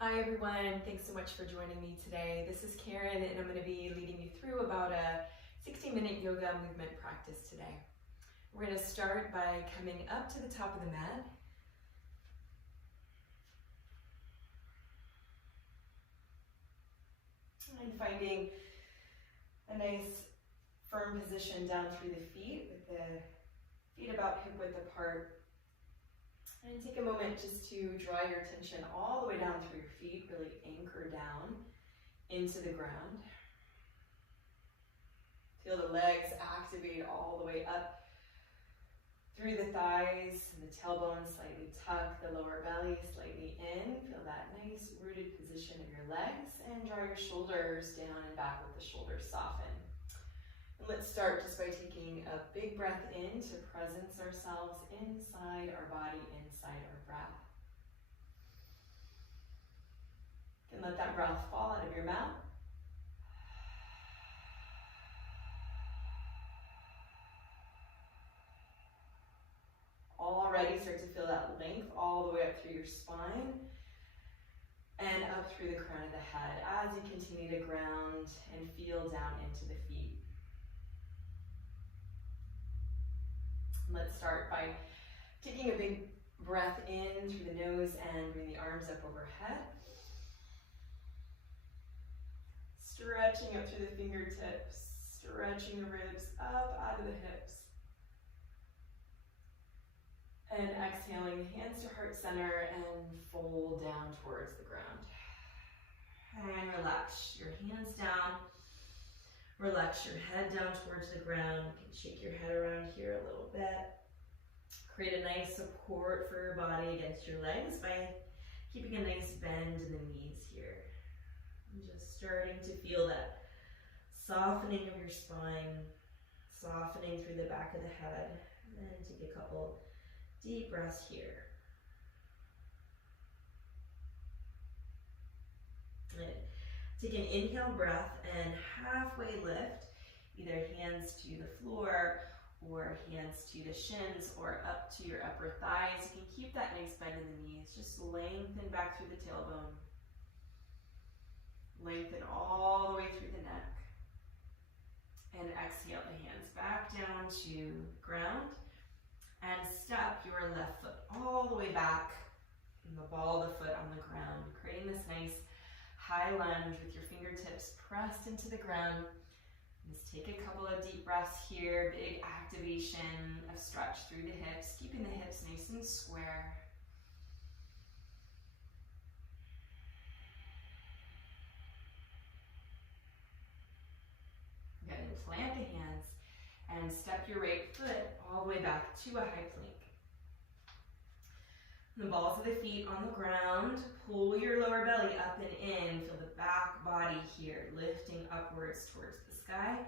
Hi everyone, thanks so much for joining me today. This is Karen and I'm going to be leading you through about a 60-minute yoga movement practice today. We're going to start by coming up to the top of the mat. And finding a nice firm position down through the feet with the feet about hip width apart. And take a moment just to draw your attention all the way down through your feet, really anchor down into the ground. Feel the legs activate all the way up through the thighs and the tailbone, slightly tuck the lower belly slightly in. Feel that nice rooted position of your legs and draw your shoulders down and back with the shoulders soften. And let's start just by taking a big breath in to presence ourselves inside our body, inside our breath. And let that breath fall out of your mouth. Already start to feel that length all the way up through your spine and up through the crown of the head as you continue to ground and feel down into the feet. Let's start by taking a big breath in through the nose and bring the arms up overhead. Stretching up through the fingertips, stretching the ribs up out of the hips. And exhaling, hands to heart center and fold down towards the ground. And relax your hands down. Relax your head down towards the ground. You can shake your head around here a little bit. Create a nice support for your body against your legs by keeping a nice bend in the knees here. And just starting to feel that softening of your spine, softening through the back of the head. And then take a couple deep breaths here. And take an inhale breath and halfway lift, either hands to the floor or hands to the shins or up to your upper thighs. You can keep that nice bend in the knees. Just lengthen back through the tailbone. Lengthen all the way through the neck. And exhale the hands back down to ground. And step your left foot all the way back and the ball of the foot on the ground, creating this nice high lunge with your fingertips pressed into the ground. Just take a couple of deep breaths here, big activation of stretch through the hips, keeping the hips nice and square. Again, plant the hands and step your right foot all the way back to a high plank. The balls of the feet on the ground, pull your lower belly up and in, feel the back body here, lifting upwards towards the sky.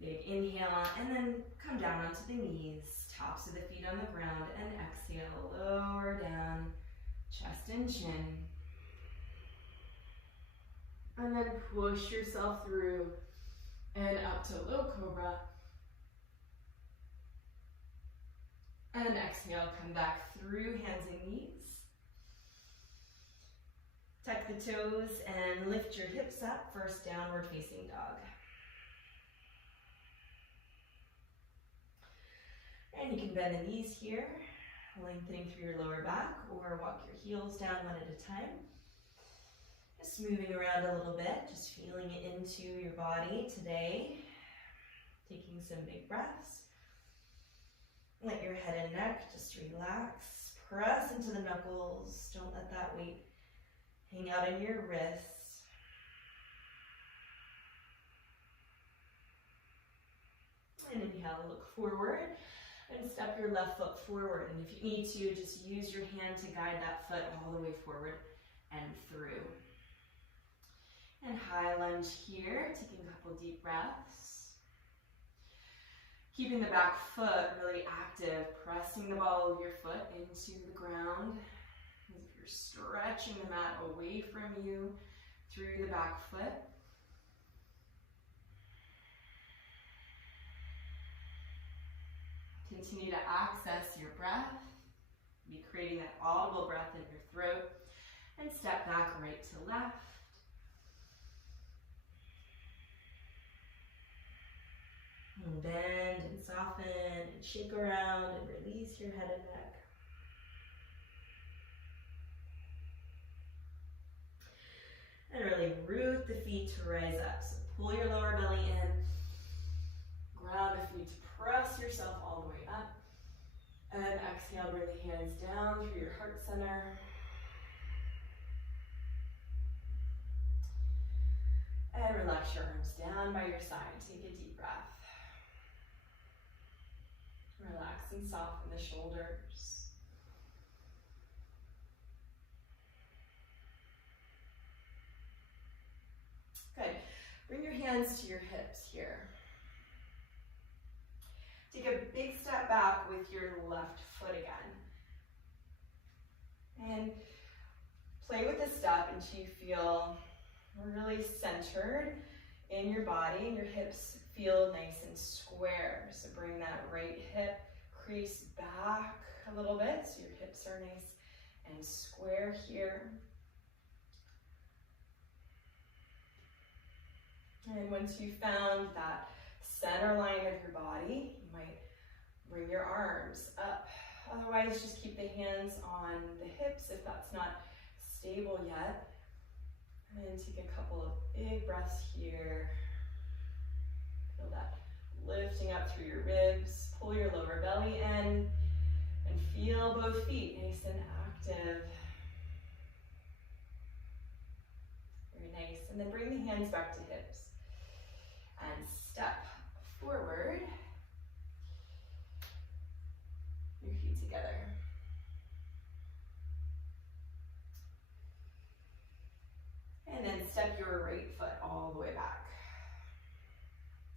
Big inhale, and then come down onto the knees, tops of the feet on the ground, and exhale, lower down, chest and chin. And then push yourself through and up to low cobra. And exhale, come back through hands and knees. Tuck the toes and lift your hips up, first downward facing dog. And you can bend the knees here, lengthening through your lower back, or walk your heels down one at a time. Just moving around a little bit, just feeling it into your body today. Taking some big breaths. Let your head and neck just relax. Press into the knuckles. Don't let that weight hang out in your wrists. And inhale, look forward and step your left foot forward. And if you need to, just use your hand to guide that foot all the way forward and through. And high lunge here, taking a couple deep breaths. Keeping the back foot really active, pressing the ball of your foot into the ground. As if you're stretching the mat away from you through the back foot. Continue to access your breath. Be creating that audible breath in your throat. And step back right to left. And bend and soften and shake around and release your head and neck. And really root the feet to rise up. So pull your lower belly in. Ground the feet to press yourself all the way up. And exhale, bring the hands down through your heart center. And relax your arms down by your side. Take a deep breath. Relax and soften the shoulders. Good. Bring your hands to your hips here. Take a big step back with your left foot again. And play with the step until you feel really centered in your body and your hips feel nice and square. So bring that right hip crease back a little bit so your hips are nice and square here. And once you've found that center line of your body, you might bring your arms up. Otherwise, just keep the hands on the hips if that's not stable yet. And then take a couple of big breaths here. Feel that lifting up through your ribs. Pull your lower belly in and feel both feet nice and active. Very nice. And then bring the hands back to hips. And step forward. Your feet together. And then step your right foot all the way back.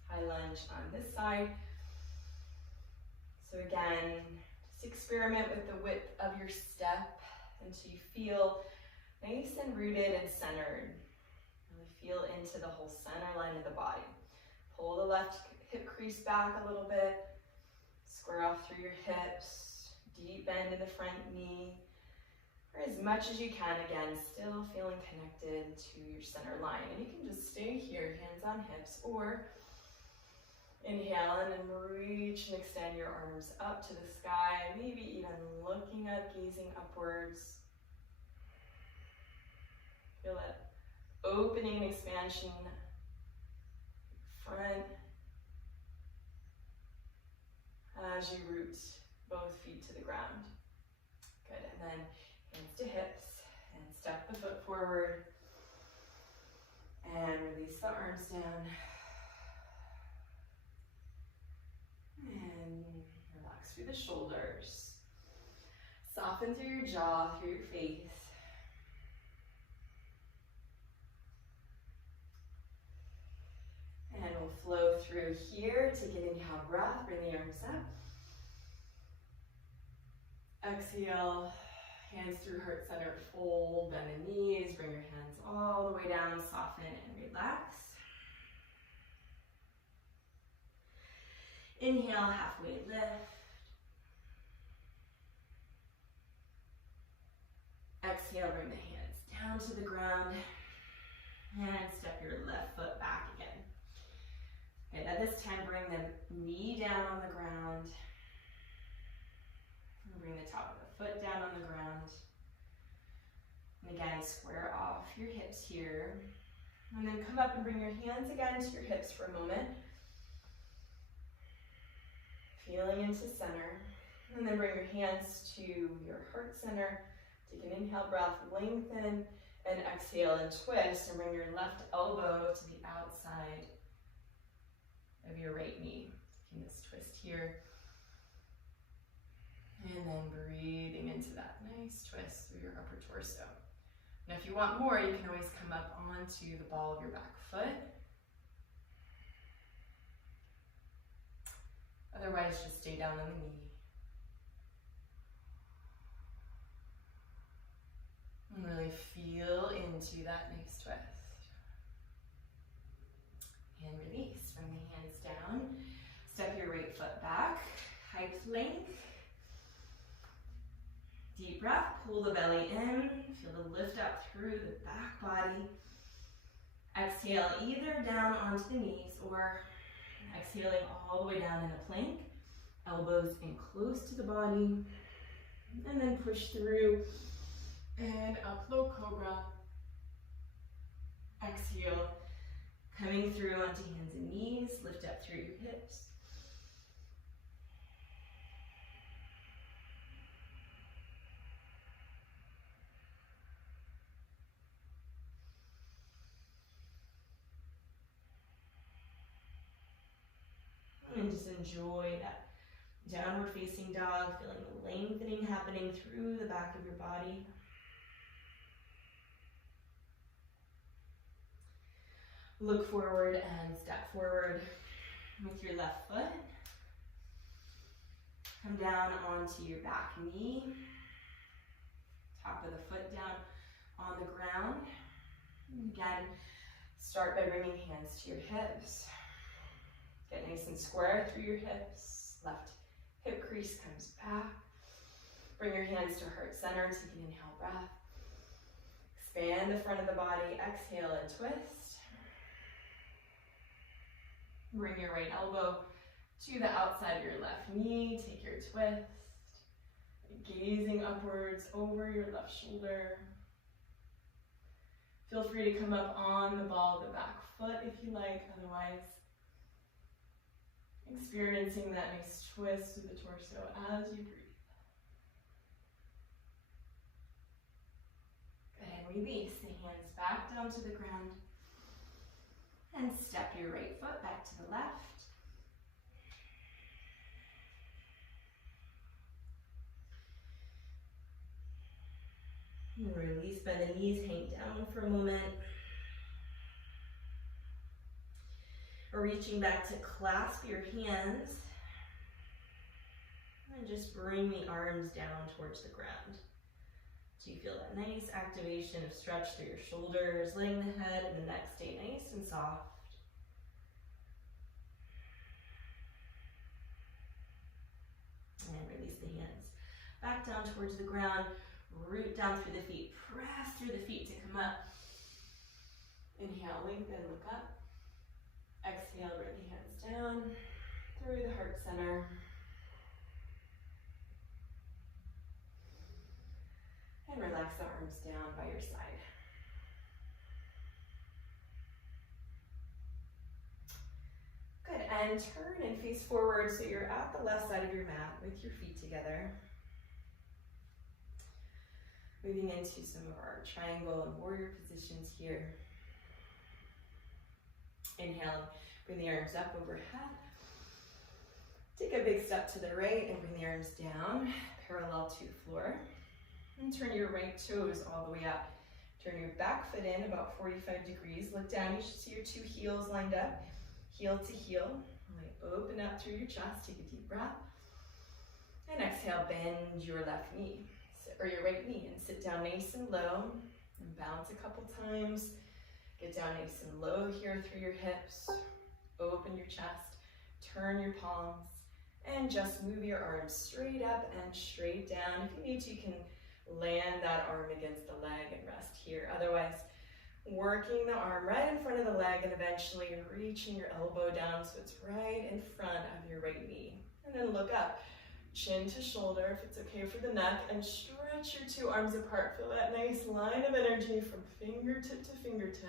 High lunge on this side. So again, just experiment with the width of your step until you feel nice and rooted and centered. Really feel into the whole center line of the body. Pull the left hip crease back a little bit. Square off through your hips. Deep bend in the front knee. For as much as you can, again, still feeling connected to your center line. And you can just stay here, hands on hips, or inhale and then reach and extend your arms up to the sky, maybe even looking up, gazing upwards. Feel that opening and expansion front as you root both feet to the ground. Good, and then hands to hips, and step the foot forward, and release the arms down, and relax through the shoulders, soften through your jaw, through your face, and we'll flow through here. Take an inhale breath, bring the arms up, exhale. Hands through heart center, fold, bend the knees, bring your hands all the way down, soften and relax. Inhale, halfway lift. Exhale, bring the hands down to the ground. And step your left foot back again. Okay, now this time bring the knee down on the ground. And bring the top of the foot down on the ground. And again, square off your hips here. And then come up and bring your hands again to your hips for a moment. Feeling into center. And then bring your hands to your heart center. Take an inhale breath, lengthen, and exhale and twist. And bring your left elbow to the outside of your right knee. Taking this twist here. And then breathing into that nice twist through your upper torso. Now if you want more, you can always come up onto the ball of your back foot. Otherwise, just stay down on the knee. And really feel into that nice twist. And release. Bring the hands down. Step your right foot back. High plank. Deep breath, pull the belly in, feel the lift up through the back body. Exhale either down onto the knees or exhaling all the way down in a plank. Elbows in close to the body. And then push through and up low cobra. Exhale, coming through onto hands and knees, lift up through your hips. And just enjoy that downward facing dog, feeling the lengthening happening through the back of your body. Look forward and step forward with your left foot. Come down onto your back knee. Top of the foot down on the ground. Again, start by bringing hands to your hips. Get nice and square through your hips. Left hip crease comes back. Bring your hands to heart center. Take an inhale breath. Expand the front of the body. Exhale and twist. Bring your right elbow to the outside of your left knee. Take your twist. Gazing upwards over your left shoulder. Feel free to come up on the ball of the back foot if you like. Otherwise, experiencing that nice twist to the torso as you breathe. Good, and release the hands back down to the ground. And step your right foot back to the left. And release by the knees, hang down for a moment. Reaching back to clasp your hands. And just bring the arms down towards the ground. So you feel that nice activation of stretch through your shoulders, letting the head and the neck stay nice and soft. And release the hands back down towards the ground. Root down through the feet. Press through the feet to come up. Inhale, lengthen, look up. Exhale, bring the hands down through the heart center. And relax the arms down by your side. Good, and turn and face forward so you're at the left side of your mat with your feet together. Moving into some of our triangle and warrior positions here. Inhale, bring the arms up overhead. Take a big step to the right and bring the arms down, parallel to the floor. And turn your right toes all the way up. Turn your back foot in about 45 degrees. Look down, you should see your two heels lined up. Heel to heel. Open up through your chest, take a deep breath. And exhale, bend your left knee, or your right knee, and sit down nice and low. And bounce a couple times. Get down nice and low here through your hips. Open your chest, turn your palms, and just move your arms straight up and straight down. If you need to, you can land that arm against the leg and rest here. Otherwise, working the arm right in front of the leg and eventually reaching your elbow down so it's right in front of your right knee. And then look up, chin to shoulder if it's okay for the neck, and stretch your two arms apart. Feel that nice line of energy from fingertip to fingertip.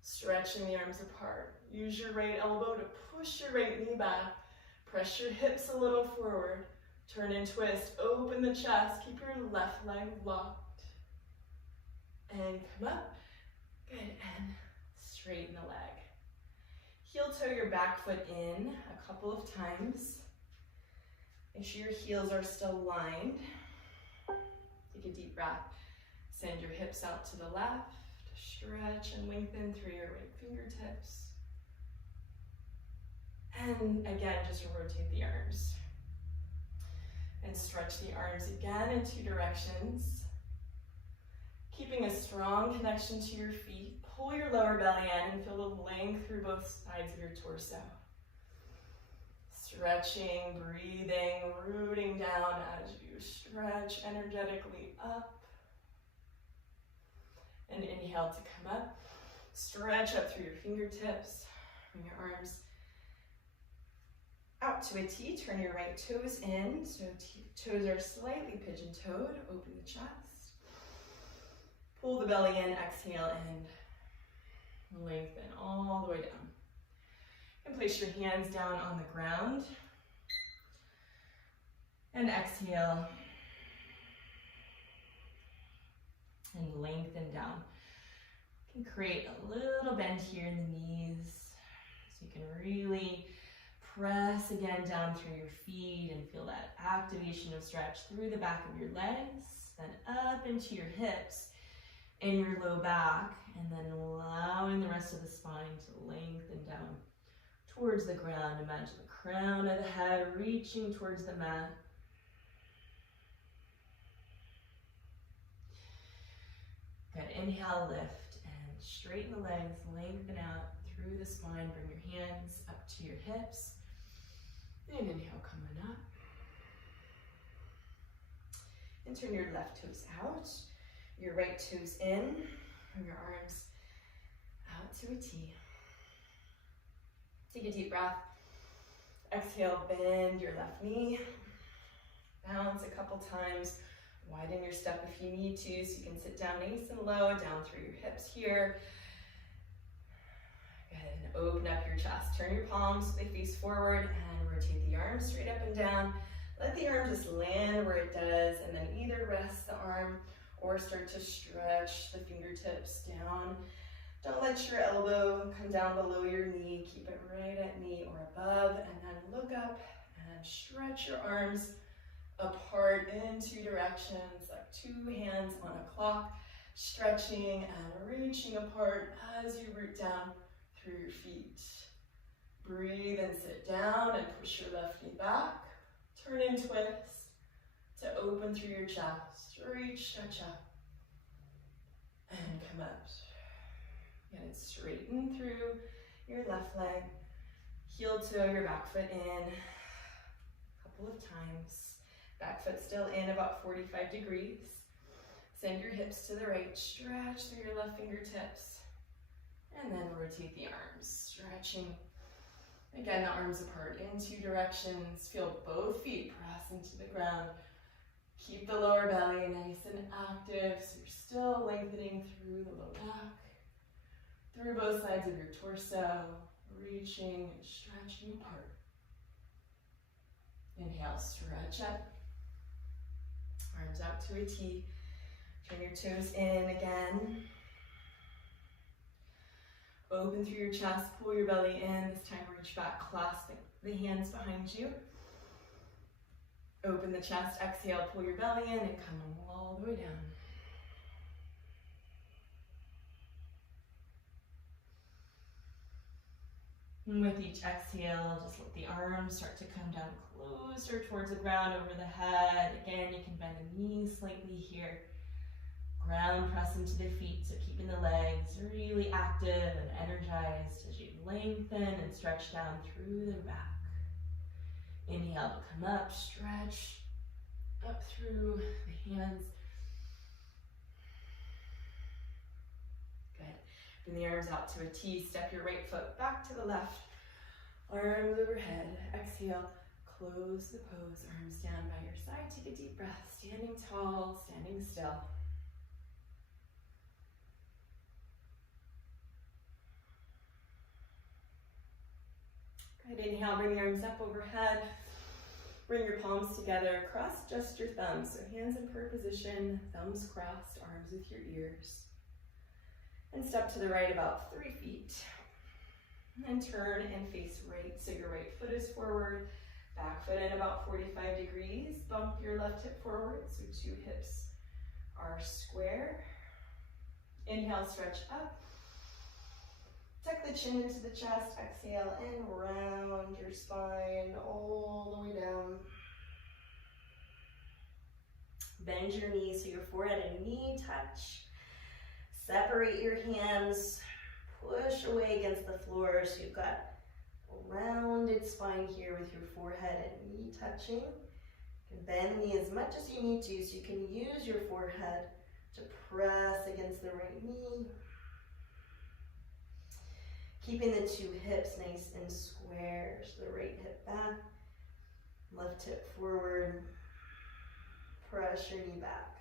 Stretching the arms apart. Use your right elbow to push your right knee back. Press your hips a little forward. Turn and twist, open the chest, keep your left leg locked. And come up, good, and straighten the leg. Heel toe your back foot in a couple of times. Make sure your heels are still lined. Take a deep breath. Send your hips out to the left. Stretch and lengthen through your right fingertips. And again, just rotate the arms. And stretch the arms again in two directions. Keeping a strong connection to your feet. Pull your lower belly in and feel the length through both sides of your torso. Stretching, breathing, rooting down as you stretch energetically up. And inhale to come up. Stretch up through your fingertips. Bring your arms out to a T. Turn your right toes in. So toes are slightly pigeon-toed. Open the chest. Pull the belly in. Exhale and lengthen all the way down. And place your hands down on the ground. And exhale. And lengthen down. You can create a little bend here in the knees. So you can really press again down through your feet and feel that activation of stretch through the back of your legs. Then up into your hips and your low back. And then allowing the rest of the spine to lengthen down towards the ground. Imagine the crown of the head reaching towards the mat. Good. Inhale, lift, and straighten the legs, lengthen out through the spine. Bring your hands up to your hips. And inhale, coming up. And turn your left toes out, your right toes in. Bring your arms out to a T. Take a deep breath. Exhale, bend your left knee. Bounce a couple times. Widen your step if you need to, so you can sit down nice and low, down through your hips here. Go ahead and open up your chest. Turn your palms so they face forward and rotate the arms straight up and down. Let the arm just land where it does, and then either rest the arm or start to stretch the fingertips down. Don't let your elbow come down below your knee. Keep it right at knee or above, and then look up and stretch your arms apart in two directions, like two hands on a clock, stretching and reaching apart as you root down through your feet. Breathe and sit down and push your left knee back. Turn and twist to open through your chest. Reach, stretch up, and come up. Get it straighten through your left leg. Heel toe your back foot in a couple of times. Back foot still in about 45 degrees. Send your hips to the right. Stretch through your left fingertips. And then rotate the arms. Stretching. Again, the arms apart in two directions. Feel both feet press into the ground. Keep the lower belly nice and active, so you're still lengthening through the low back. Through both sides of your torso. Reaching and stretching apart. Inhale, stretch up. Arms out to a T. Turn your toes in again. Open through your chest, pull your belly in. This time reach back, clasp the hands behind you. Open the chest, exhale, pull your belly in and come all the way down. And with each exhale, just let the arms start to come down closer towards the ground over the head. Again, you can bend the knees slightly here. Ground press into the feet, so keeping the legs really active and energized as you lengthen and stretch down through the back. Inhale to come up, stretch up through the hands. Good. Bring the arms out to a T. Step your right foot back to the left. Arms overhead. Exhale. Close the pose. Arms down by your side. Take a deep breath. Standing tall, standing still. Good. Inhale. Bring the arms up overhead. Bring your palms together. Cross just your thumbs. So hands in prayer position. Thumbs crossed. Arms with your ears. And step to the right about 3 feet. And turn and face right. So your right foot is forward. Back foot in about 45 degrees. Bump your left hip forward. So 2 hips are square. Inhale, stretch up. Tuck the chin into the chest. Exhale and round your spine all the way down. Bend your knees so your forehead and knee touch. Separate your hands. Push away against the floor so you've got rounded spine here with your forehead and knee touching. You can bend the knee as much as you need to, so you can use your forehead to press against the right knee. Keeping the two hips nice and square, so the right hip back, left hip forward, press your knee back.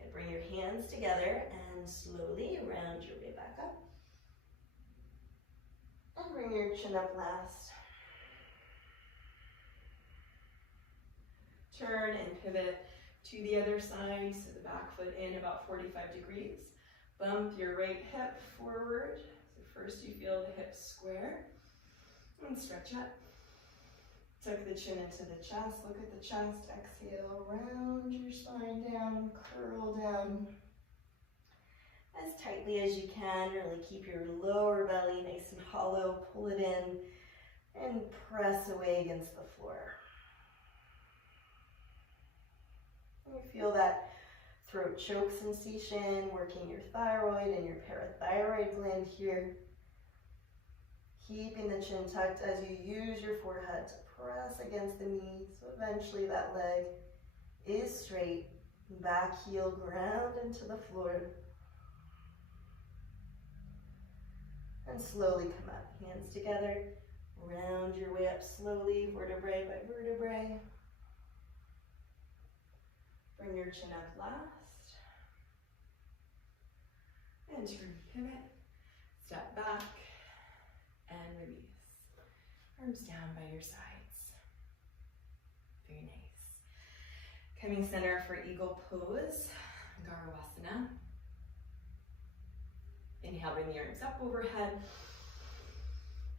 Okay, bring your hands together and slowly round your way back up. And bring your chin up last. Turn and pivot to the other side, so the back foot in about 45 degrees. Bump your right hip forward. So first you feel the hips square. And stretch up. Tuck the chin into the chest. Look at the chest. Exhale, round your spine down, curl down. As tightly as you can. Really keep your lower belly nice and hollow. Pull it in and press away against the floor. You feel that throat choke sensation, working your thyroid and your parathyroid gland here. Keeping the chin tucked as you use your forehead to press against the knee, so eventually that leg is straight. Back heel ground into the floor. And slowly come up, hands together. Round your way up slowly, vertebrae by vertebrae. Bring your chin up last. And turn, pivot. Step back and release. Arms down by your sides. Very nice. Coming center for Eagle Pose, Garvasana. Inhale, bring the arms up overhead.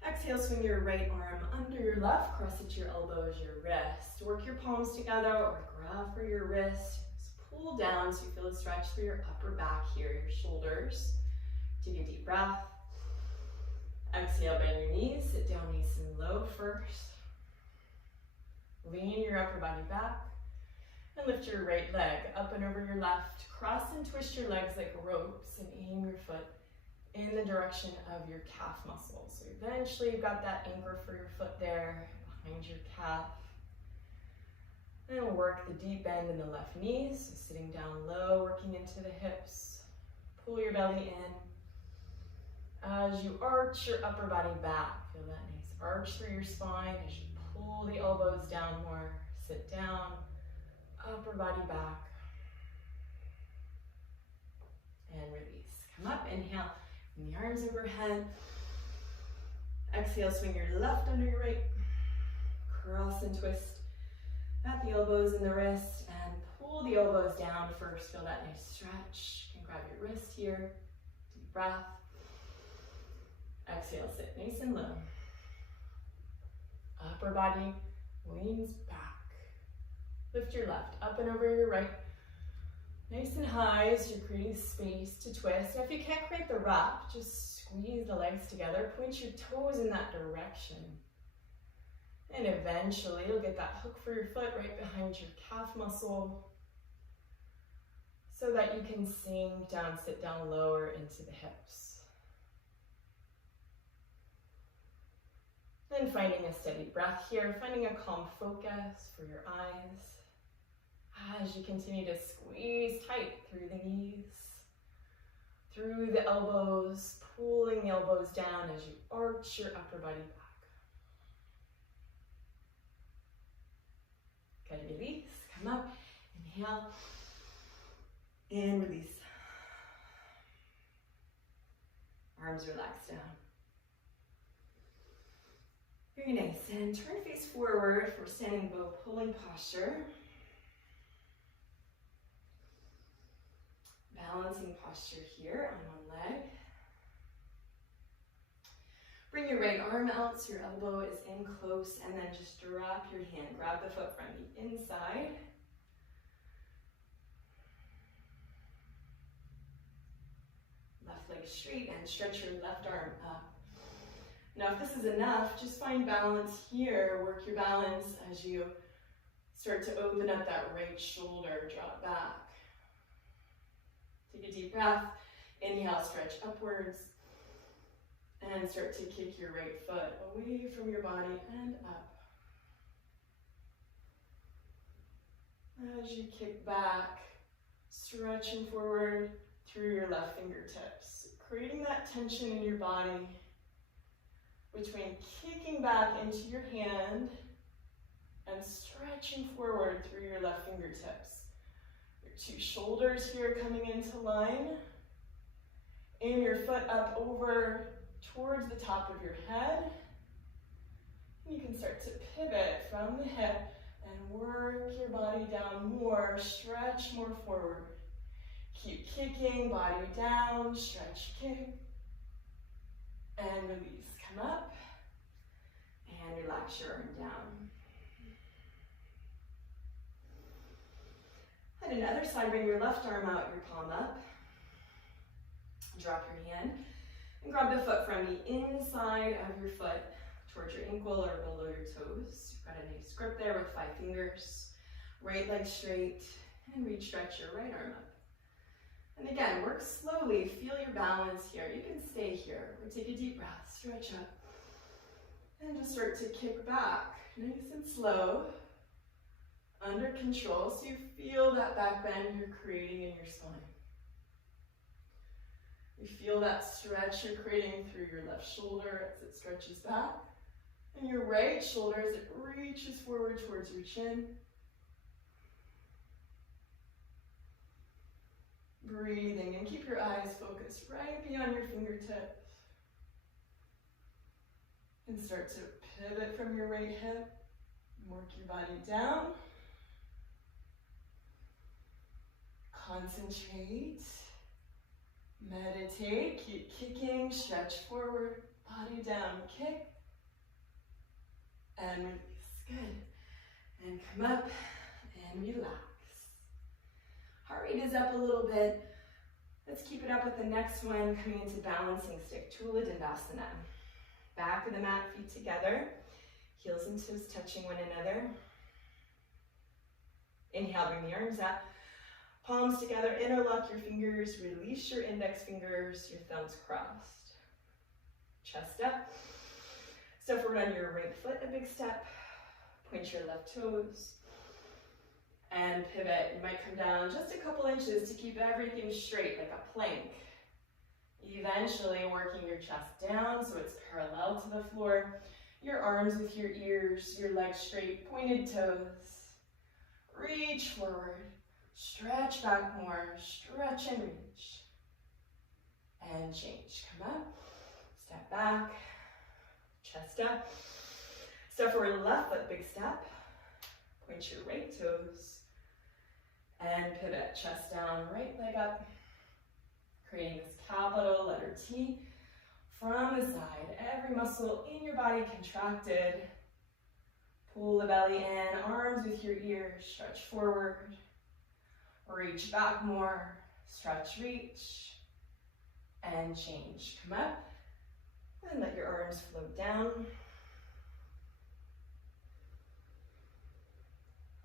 Exhale, swing your right arm under your left, cross at your elbows, your wrist. Work your palms together or grab for your wrist. Just pull down so you feel a stretch through your upper back here, your shoulders. Take a deep breath. Exhale, bend your knees, sit down nice and low first. Lean your upper body back and lift your right leg up and over your left. Cross and twist your legs like ropes and aim your foot in the direction of your calf muscles. So eventually you've got that anchor for your foot there behind your calf. And work the deep bend in the left knee, so sitting down low, working into the hips. Pull your belly in. As you arch your upper body back, feel that nice arch through your spine as you pull the elbows down more. Sit down, upper body back, and release. Come up, inhale. Bring the arms overhead. Exhale, swing your left under your right. Cross and twist at the elbows and the wrist, and pull the elbows down first. Feel that nice stretch. You can grab your wrist here. Deep breath. Exhale, sit nice and low. Upper body leans back. Lift your left up and over your right. Nice and high as you're creating space to twist. Now if you can't create the wrap, just squeeze the legs together. Point your toes in that direction. And eventually you'll get that hook for your foot right behind your calf muscle so that you can sink down, sit down lower into the hips. Then finding a steady breath here, finding a calm focus for your eyes. As you continue to squeeze tight through the knees, through the elbows, pulling the elbows down as you arch your upper body back. Good, release, come up, inhale, and release. Arms relax down. Very nice, and turn face forward for standing bow pulling posture. Balancing posture here on one leg. Bring your right arm out so your elbow is in close, and then just drop your hand. Grab the foot from the inside. Left leg straight and stretch your left arm up. Now if this is enough, just find balance here. Work your balance as you start to open up that right shoulder, drop back. Take a deep breath. Inhale, stretch upwards. And start to kick your right foot away from your body and up. As you kick back, stretching forward through your left fingertips, creating that tension in your body between kicking back into your hand and stretching forward through your left fingertips. Your two shoulders here coming into line. Aim your foot up over towards the top of your head. You can start to pivot from the hip and work your body down more, stretch more forward. Keep kicking, body down, stretch, kick, and release. Come up and relax your arm down. And another side, bring your left arm out, your palm up. Drop your hand and grab the foot from the inside of your foot towards your ankle or below your toes. You've got a nice grip there with 5 fingers. Right leg straight and reach, stretch your right arm up. And again, work slowly. Feel your balance here. You can stay here or take a deep breath, stretch up. And just start to kick back, nice and slow, under control, so you feel that back bend you're creating in your spine. You feel that stretch you're creating through your left shoulder as it stretches back, and your right shoulder as it reaches forward towards your chin. Breathing, and keep your eyes focused right beyond your fingertips. And start to pivot from your right hip. Work your body down. Concentrate. Meditate. Keep kicking. Stretch forward. Body down. Kick. And release. Good. And come up and relax. Heart rate is up a little bit. Let's keep it up with the next one, coming into balancing stick, Tula Dandasana. Back of the mat, feet together, heels and toes touching one another. Inhale, bring the arms up, palms together, interlock your fingers, release your index fingers, your thumbs crossed. Chest up. Step forward on your right foot, a big step. Point your left toes. And pivot. You might come down just a couple inches to keep everything straight, like a plank. Eventually working your chest down so it's parallel to the floor. Your arms with your ears, your legs straight, pointed toes. Reach forward, stretch back more, stretch and reach. And change. Come up, step back, chest up. Step forward, left foot, big step. Point your right toes. And pivot, chest down, right leg up. Creating this capital letter T from the side. Every muscle in your body contracted. Pull the belly in, arms with your ears, stretch forward. Reach back more, stretch, reach, and change. Come up, and let your arms float down.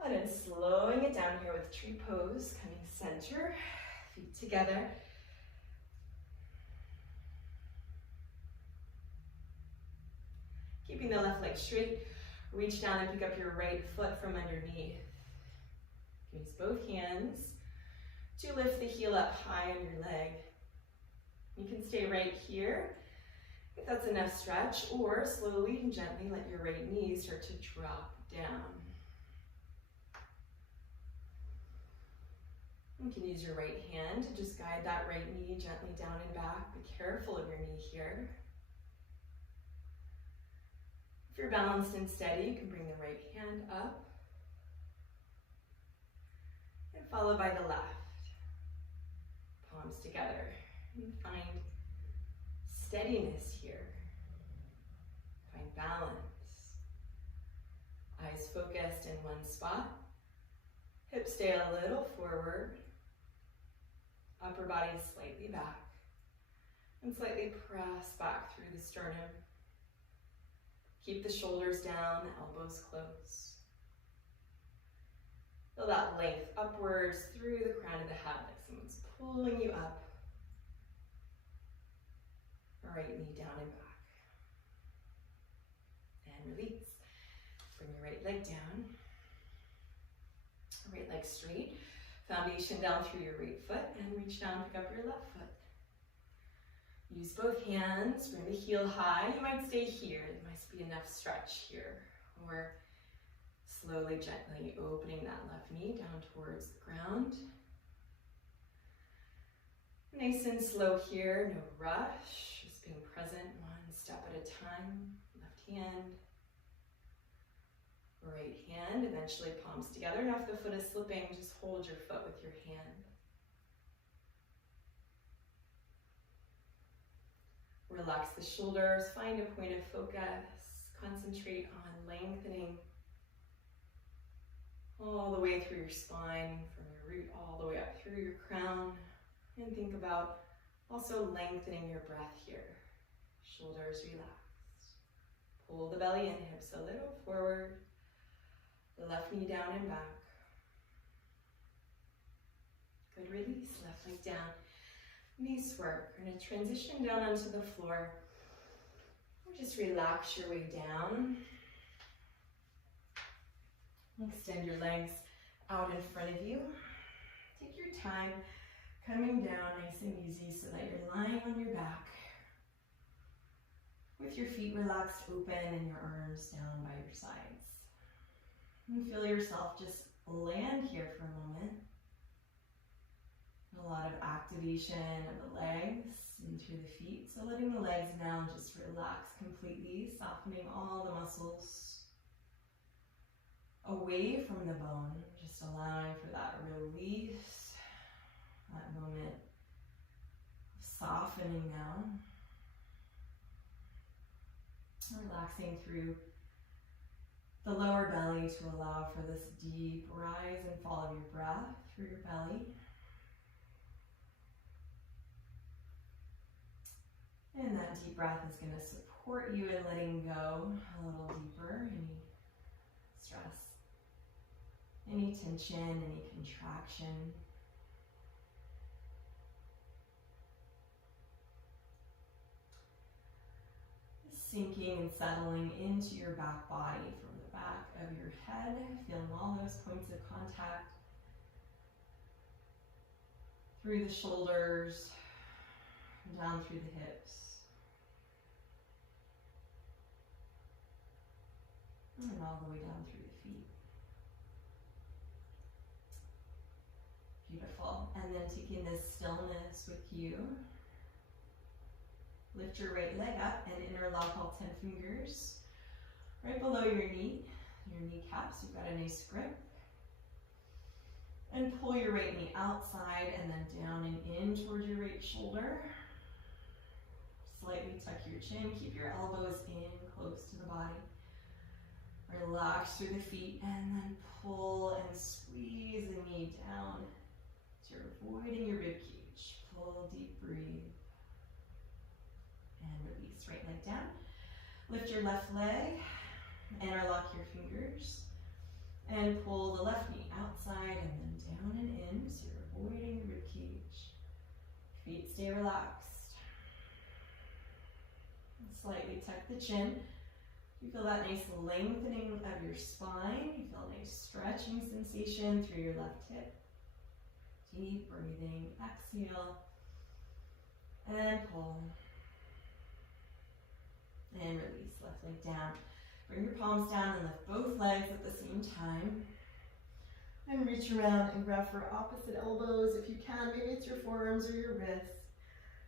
And then slowing it down here with tree pose, coming center, feet together. Keeping the left leg straight, reach down and pick up your right foot from underneath. Use both hands to lift the heel up high on your leg. You can stay right here if that's enough stretch, or slowly and gently let your right knee start to drop down. You can use your right hand to just guide that right knee gently down and back. Be careful of your knee here. If you're balanced and steady, you can bring the right hand up and followed by the left. Palms together. And find steadiness here. Find balance. Eyes focused in one spot. Hips stay a little forward. Upper body slightly back. And slightly press back through the sternum. Keep the shoulders down, elbows close. Feel that length upwards through the crown of the head, like someone's pulling you up. Right knee down and back. and release. Bring your right leg down. Right leg straight. Foundation down through your right foot and reach down, pick up your left foot. Use both hands, bring the heel high. You might stay here, there might be enough stretch here. Or slowly, gently opening that left knee down towards the ground. Nice and slow here, no rush. Just being present, one step at a time. Left hand, right hand, eventually palms together. Now if the foot is slipping, just hold your foot with your hand. Relax the shoulders, find a point of focus. Concentrate on lengthening all the way through your spine, from your root all the way up through your crown. And think about also lengthening your breath here. Shoulders relaxed. Pull the belly and hips a little forward. The left knee down and back. Good release, left leg down. Nice work. We're going to transition down onto the floor. Just relax your way down. Extend your legs out in front of you. Take your time coming down nice and easy so that you're lying on your back with your feet relaxed open and your arms down by your sides. And feel yourself just land here for a moment. A lot of activation of the legs into the feet. So letting the legs now just relax completely, softening all the muscles away from the bone, just allowing for that release, that moment of softening now. Relaxing through the lower belly to allow for this deep rise and fall of your breath through your belly. And that deep breath is going to support you in letting go a little deeper, any stress, any tension, any contraction. Sinking and settling into your back body from the back of your head, feeling all those points of contact through the shoulders, down through the hips, and all the way down through the feet. Beautiful. And then taking this stillness with you, lift your right leg up and interlock all 10 fingers right below your kneecaps. You've got a nice grip. And pull your right knee outside and then down and in towards your right shoulder. Slightly tuck your chin, keep your elbows in close to the body. Relax through the feet and then pull and squeeze the knee down. So you're avoiding your rib cage. Full deep breathe. And release, right leg down. Lift your left leg, interlock your fingers, and pull the left knee outside and then down and in, so you're avoiding the rib cage. Feet stay relaxed. And slightly tuck the chin. You feel that nice lengthening of your spine. You feel a nice stretching sensation through your left hip. Deep breathing, exhale, and pull. And release, left leg down. Bring your palms down and lift both legs at the same time. And reach around and grab for opposite elbows if you can. Maybe it's your forearms or your wrists.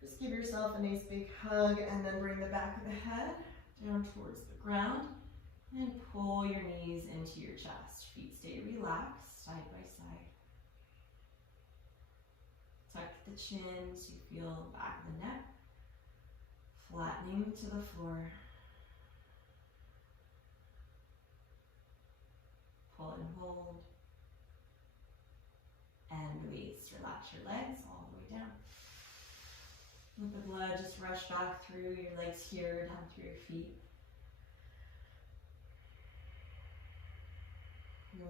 Just give yourself a nice big hug and then bring the back of the head down towards the ground. And pull your knees into your chest. Feet stay relaxed, side by side. Tuck the chin so you feel the back of the neck. Flattening to the floor. Pull and hold. And release. Relax your legs all the way down. Let the blood just rush back through your legs here, down through your feet.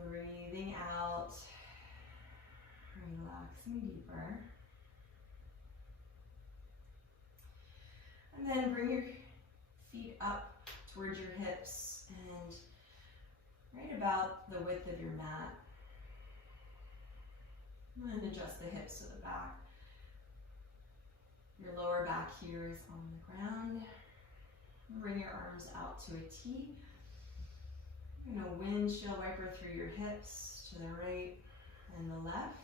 Breathing out. Relaxing deeper. And then bring your feet up towards your hips. and right about the width of your mat. And adjust the hips to the back. Your lower back here is on the ground. Bring your arms out to a T. You're going to windshield wiper through your hips to the right and the left.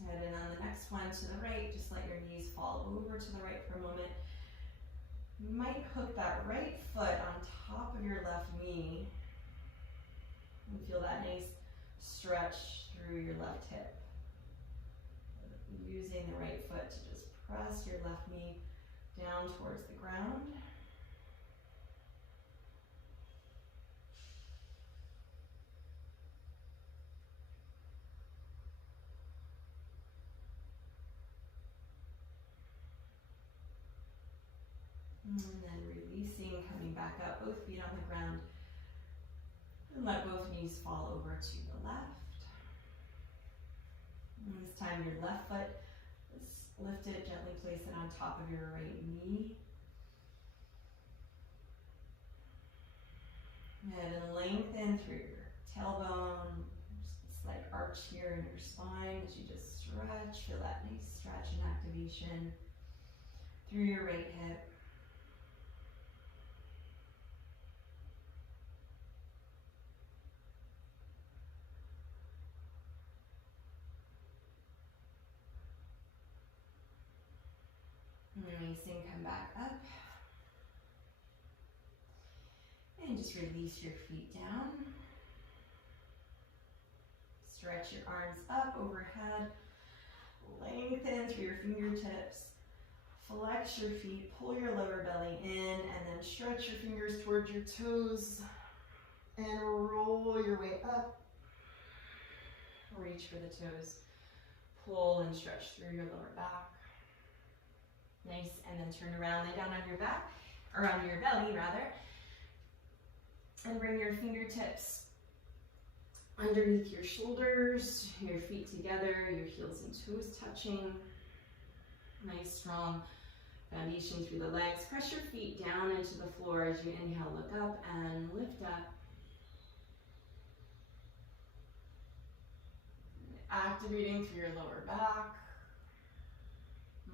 And then on the next one to the right, just let your knees fall over to the right for a moment. You might hook that right foot on top of your left knee and feel that nice stretch through your left hip. Using the right foot to just press your left knee down towards the ground. And then releasing, coming back up, both feet on the ground. And let both knees fall over to the left. And this time your left foot is lifted, gently place it on top of your right knee. And then lengthen through your tailbone. Just a slight arch here in your spine as you just stretch. Feel that nice stretch and activation through your right hip. Releasing, come back up. And just release your feet down. Stretch your arms up overhead. Lengthen through your fingertips. Flex your feet, pull your lower belly in, and then stretch your fingers towards your toes. And roll your way up. Reach for the toes. Pull and stretch through your lower back. Nice, and then turn around, lay down on your back, or on your belly rather, and bring your fingertips underneath your shoulders, your feet together, your heels and toes touching. Nice, strong foundation through the legs. Press your feet down into the floor as you inhale, look up and lift up. Activating through your lower back.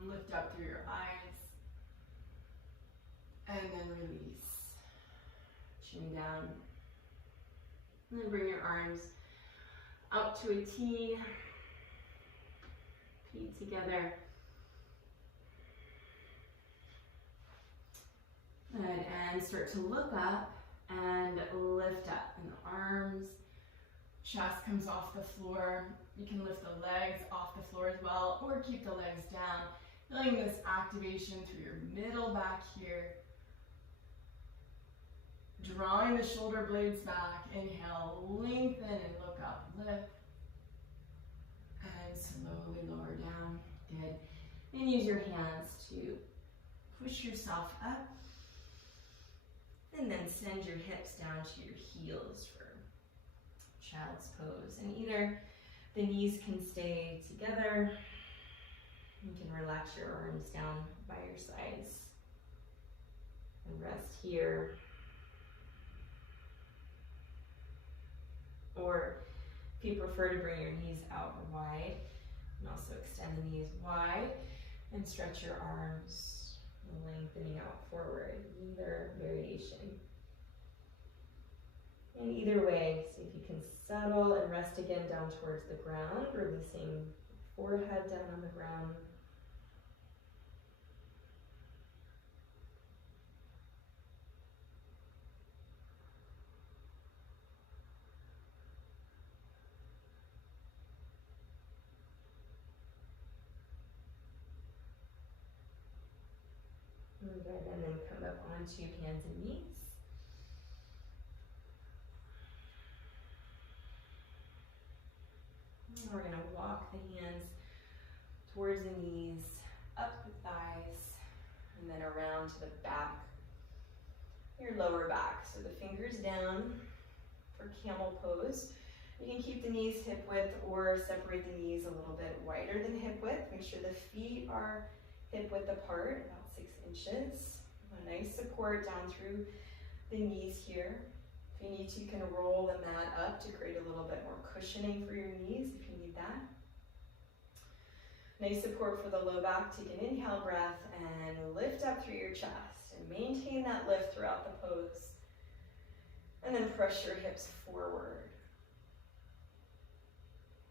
Lift up through your eyes, and then release. Chin down, and then bring your arms out to a T, feet together. Good, and start to look up and lift up, and the arms, chest comes off the floor. You can lift the legs off the floor as well, or keep the legs down. Feeling this activation through your middle back here. Drawing the shoulder blades back. Inhale, lengthen and look up, lift. And slowly lower down. Good. And use your hands to push yourself up. And then send your hips down to your heels for child's pose. And either the knees can stay together. You can relax your arms down by your sides and rest here. Or if you prefer to bring your knees out wide, and also extend the knees wide and stretch your arms, lengthening out forward, either variation. And either way, see if you can settle and rest again down towards the ground, releasing forehead down on the ground. Good, and then come up onto hands and knees. And we're going to walk the hands towards the knees, up the thighs, and then around to the back, your lower back. So the fingers down for Camel Pose. You can keep the knees hip width or separate the knees a little bit wider than hip width. Make sure the feet are hip width apart, about 6 inches. A nice support down through the knees here. If you need to, you can roll the mat up to create a little bit more cushioning for your knees if you need that. Nice support for the low back. Take an inhale breath and lift up through your chest and maintain that lift throughout the pose. And then press your hips forward.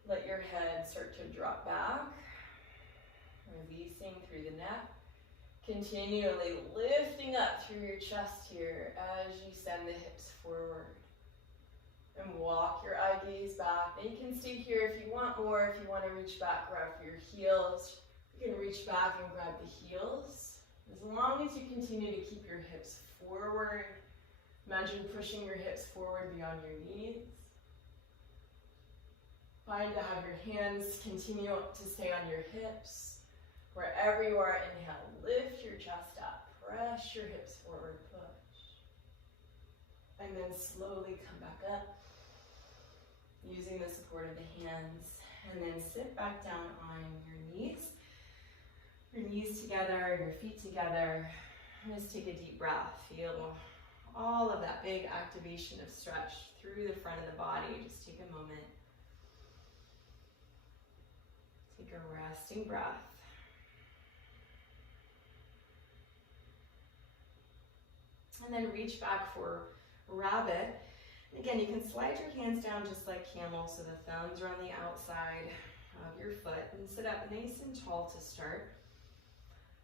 Let your head start to drop back, releasing through the neck. Continually lifting up through your chest here as you send the hips forward. And walk your eye gaze back. Now you can stay here if you want more. If you want to reach back, grab for your heels. You can reach back and grab the heels. As long as you continue to keep your hips forward. Imagine pushing your hips forward beyond your knees. Find to have your hands continue to stay on your hips. Wherever you are, inhale, lift your chest up, press your hips forward, push. And then slowly come back up, using the support of the hands. And then sit back down on your knees. Your knees together, your feet together. And just take a deep breath. Feel all of that big activation of stretch through the front of the body. Just take a moment. Take a resting breath. And then reach back for rabbit. And again, you can slide your hands down just like camel, so the thumbs are on the outside of your foot. And sit up nice and tall to start.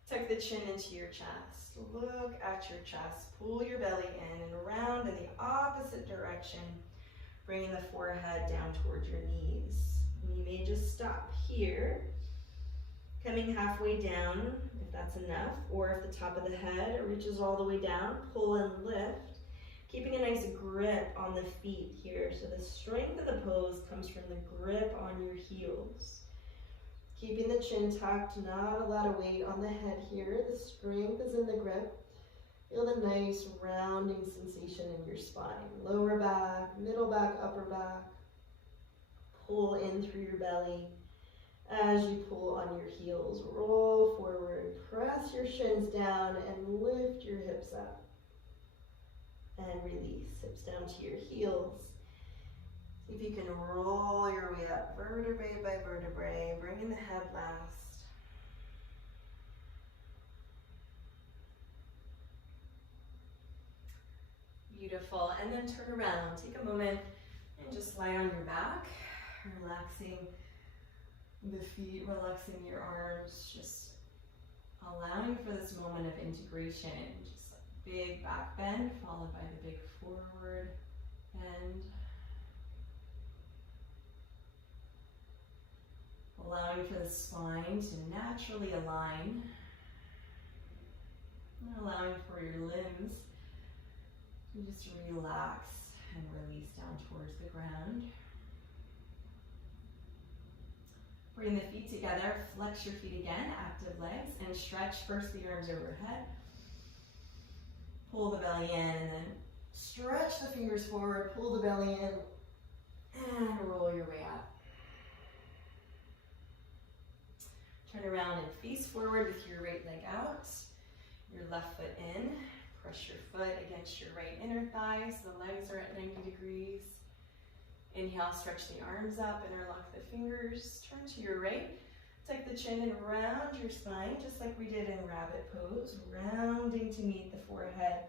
Tuck the chin into your chest. Look at your chest. Pull your belly in and around in the opposite direction, bringing the forehead down towards your knees. And you may just stop here, coming halfway down, if that's enough, or if the top of the head reaches all the way down, pull and lift, keeping a nice grip on the feet here. So the strength of the pose comes from the grip on your heels. Keeping the chin tucked, not a lot of weight on the head here. The strength is in the grip. Feel the nice rounding sensation in your spine. Lower back, middle back, upper back. Pull in through your belly. As you pull on your heels, roll forward, press your shins down and lift your hips up. And release, hips down to your heels. See if you can roll your way up, vertebrae by vertebrae, bringing the head last. Beautiful, and then turn around. Take a moment and just lie on your back, relaxing the feet, relaxing your arms, just allowing for this moment of integration. Just a big back bend followed by the big forward bend. Allowing for the spine to naturally align. And allowing for your limbs to just relax and release down towards the ground. Bring the feet together, flex your feet again, active legs, and stretch first the arms overhead. Pull the belly in, and then stretch the fingers forward, pull the belly in, and roll your way up. Turn around and face forward with your right leg out, your left foot in. Press your foot against your right inner thigh so the legs are at 90 degrees. Inhale, stretch the arms up, interlock the fingers, turn to your right. Tuck the chin and round your spine, just like we did in rabbit pose, rounding to meet the forehead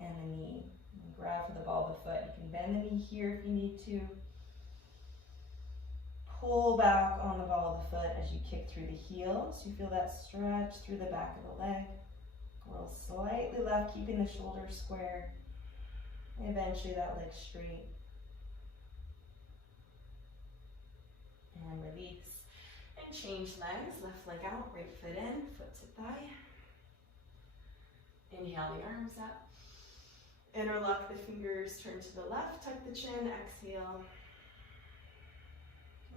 and the knee. And grab for the ball of the foot. You can bend the knee here if you need to. Pull back on the ball of the foot as you kick through the heel, so you feel that stretch through the back of the leg. Roll slightly left, keeping the shoulders square. And eventually that leg straight. And release. And change legs, left leg out, right foot in, foot to thigh. Inhale the arms up. Interlock the fingers, turn to the left, tuck the chin, exhale.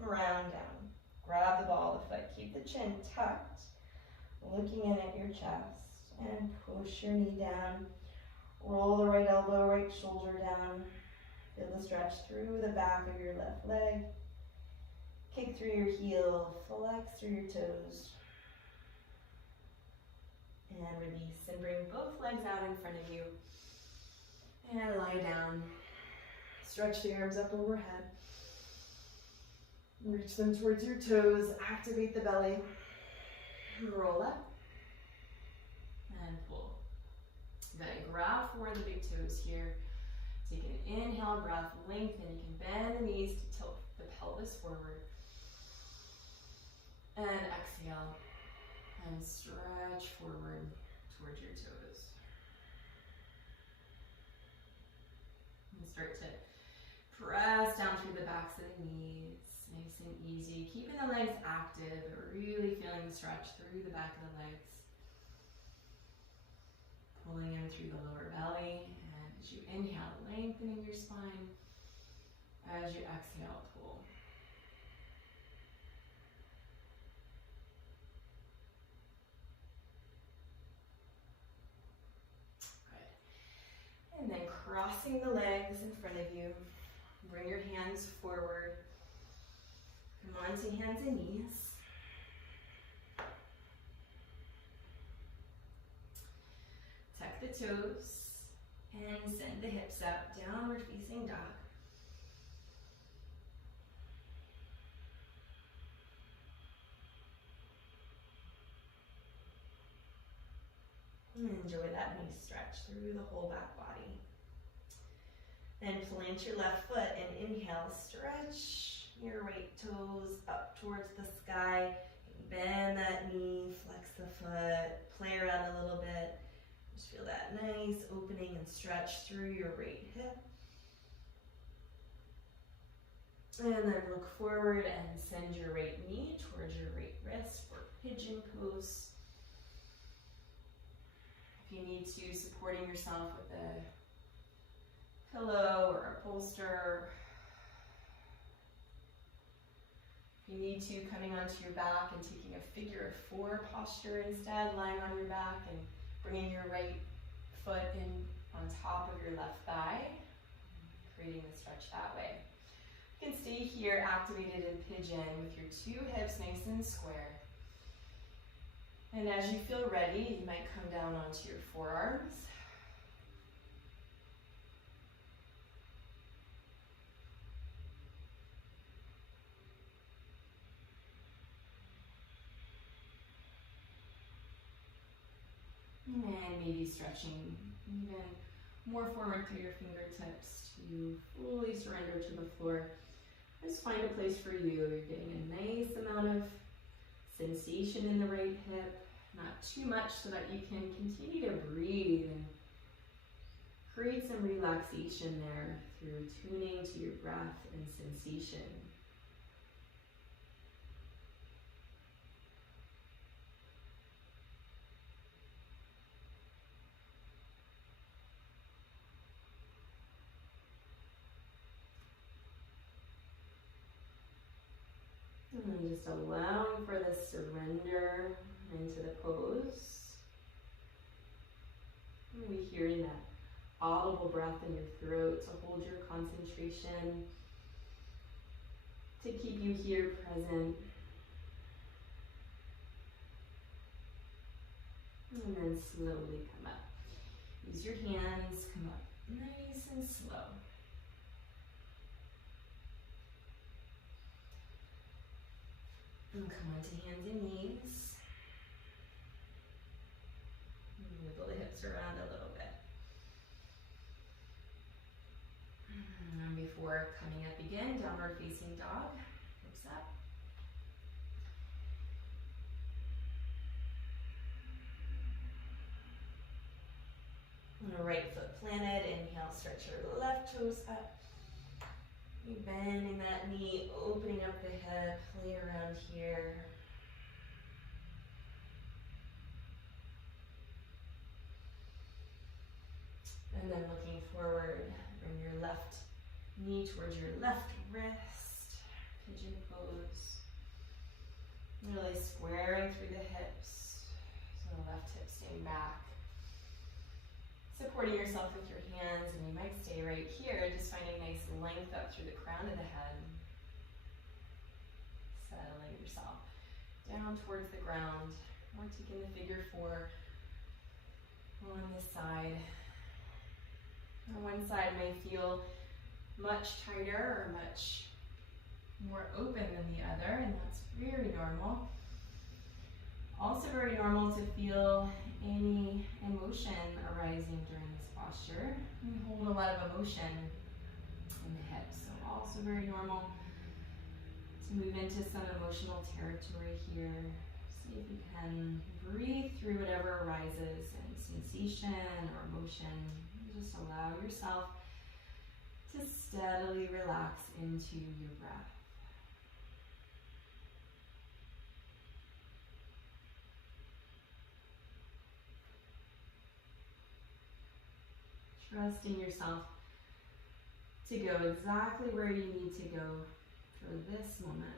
Round down. Grab the ball of the foot, keep the chin tucked, looking in at your chest. And push your knee down. Roll the right elbow, right shoulder down. Feel the stretch through the back of your left leg. Kick through your heel, flex through your toes. And release and bring both legs out in front of you. And lie down. Stretch the arms up overhead. Reach them towards your toes. Activate the belly. Roll up. And pull. Good. Grab for the big toes here. Take an inhale, breath, lengthen. You can bend the knees to tilt the pelvis forward. And exhale. And stretch forward towards your toes. And start to press down through the backs of the knees. Nice and easy. Keeping the legs active, but really feeling the stretch through the back of the legs. Pulling in through the lower belly. And as you inhale, lengthening your spine. As you exhale, pull. Good. And then crossing the legs in front of you. Bring your hands forward. Come on to hands and knees. Tuck the toes and send the hips up, downward facing dog. Enjoy that knee stretch through the whole back body. Then plant your left foot and inhale, stretch your right toes up towards the sky. Bend that knee, flex the foot, play around a little bit. Just feel that nice opening and stretch through your right hip. And then look forward and send your right knee towards your right wrist for pigeon pose. If you need to, supporting yourself with a pillow or a bolster. If you need to, coming onto your back and taking a figure of 4 posture instead, lying on your back and bringing your right foot in on top of your left thigh, creating the stretch that way. You can stay here activated in pigeon with your 2 hips nice and square. And as you feel ready, you might come down onto your forearms. And maybe stretching even more forward through your fingertips to fully surrender to the floor. Just find a place for you. You're getting a nice amount of sensation in the right hip, not too much so that you can continue to breathe and create some relaxation there through tuning to your breath and sensation. And just allowing for the surrender into the pose. And we hearing that audible breath in your throat to hold your concentration, to keep you here present. And then slowly come up. Use your hands, come up nice and slow. And come on to hands and knees. And wiggle the hips around a little bit. And before coming up again, downward facing dog. Hips up. And the right foot planted. Inhale, stretch your left toes up. You bending that knee, opening up the hip, play around here. And then looking forward, bring your left knee towards your left wrist, pigeon pose. Really squaring through the hips, so the left hip staying back. supporting yourself with your hands, and you might stay right here, just finding nice length up through the crown of the head. Settling yourself down towards the ground, or taking the figure 4 on this side. One side may feel much tighter or much more open than the other, and that's very normal. Also very normal to feel any emotion arising during this posture. We hold a lot of emotion in the hips, so also very normal to move into some emotional territory here. See if you can breathe through whatever arises in sensation or emotion. Just allow yourself to steadily relax into your breath. Trusting yourself to go exactly where you need to go for this moment.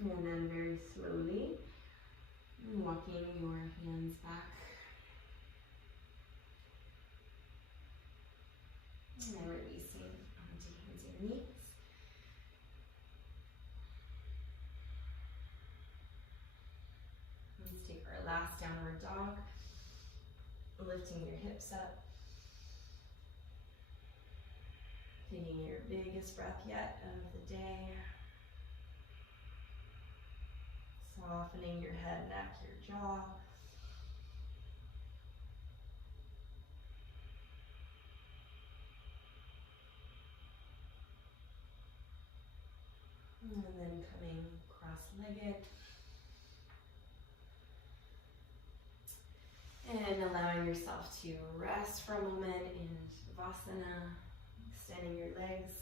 And then very slowly, walking your hands back. And then releasing onto hands and knees. Let's take our last downward dog. Lifting your hips up. Taking your biggest breath yet of the day. Softening your head, neck, your jaw. And then coming cross-legged. And allowing yourself to rest for a moment in Shavasana. Extending your legs.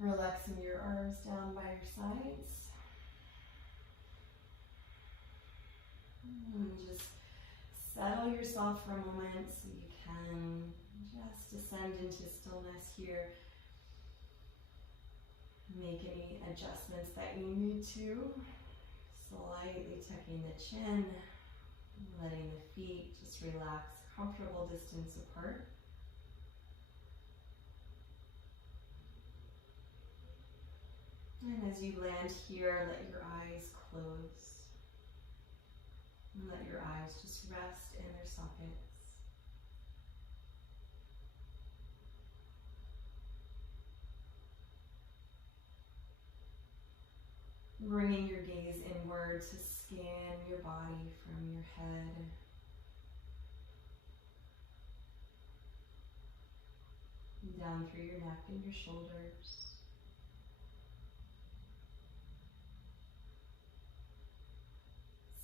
Relaxing your arms down by your sides. And just settle yourself for a moment so you can just descend into stillness here. Make any adjustments that you need to. Slightly tucking the chin, letting the feet just relax, comfortable distance apart. And as you land here, let your eyes close. And let your eyes just rest in their sockets. Bringing your gaze inward to scan your body from your head down through your neck and your shoulders.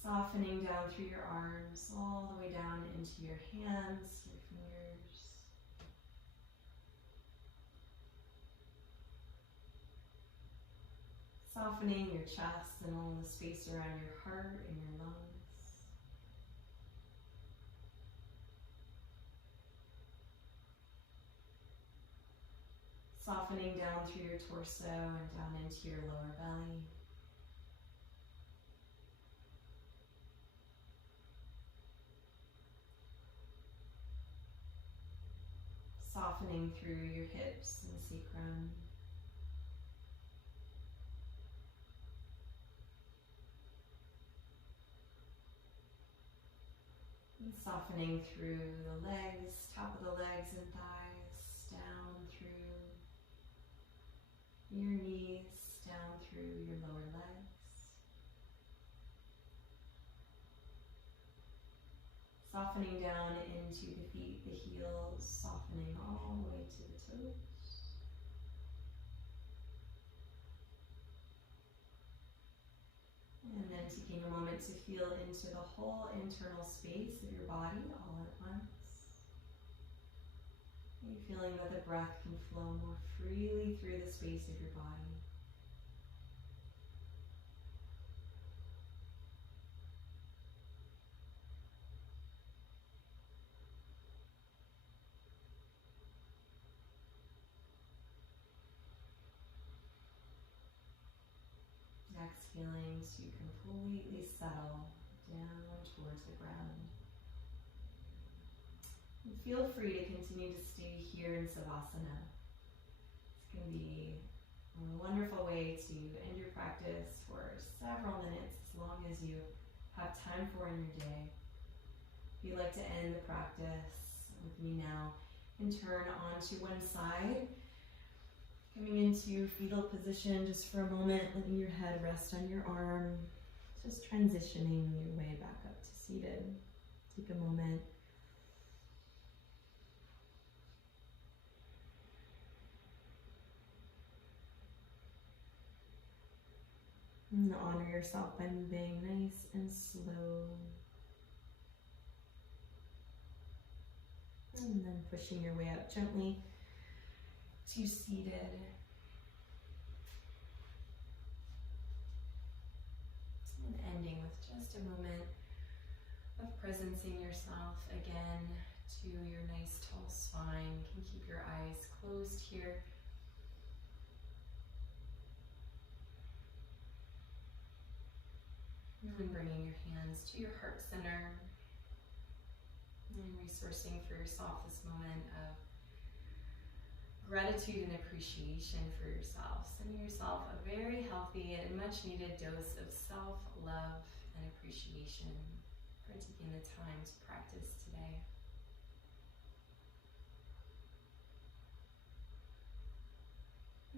Softening down through your arms, all the way down into your hands, your fingers. Softening your chest and all the space around your heart and your lungs. Softening down through your torso and down into your lower belly. Softening through your hips and sacrum. And softening through the legs, top of the legs and thighs, down through your knees, down through your lower legs. Softening down into the feet, the heels, softening all the way to the toes. And then And taking a moment to feel into the whole internal space of your body all at once. Are you feeling that the breath can flow more freely through the space of your body? Exhaling to completely settle down towards the ground. And feel free to continue to stay here in Savasana. It's going to be a wonderful way to end your practice for several minutes, as long as you have time for in your day. If you'd like to end the practice with me now and turn onto one side, coming into fetal position just for a moment, letting your head rest on your arm, just transitioning your way back up to seated. Take a moment. And honor yourself by moving nice and slow. And then pushing your way up gently to seated. And ending with just a moment of presencing yourself again to your nice tall spine. You can keep your eyes closed here. And bringing your hands to your heart center. And resourcing for yourself this moment of gratitude and appreciation for yourself. Sending yourself a very healthy and much needed dose of self-love and appreciation for taking the time to practice today.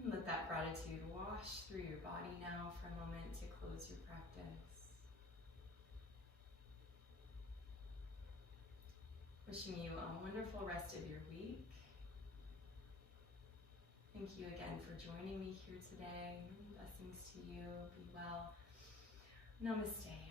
And let that gratitude wash through your body now for a moment to close your practice. Wishing you a wonderful rest of your week. Thank you again for joining me here today. Many blessings to you. Be well. Namaste.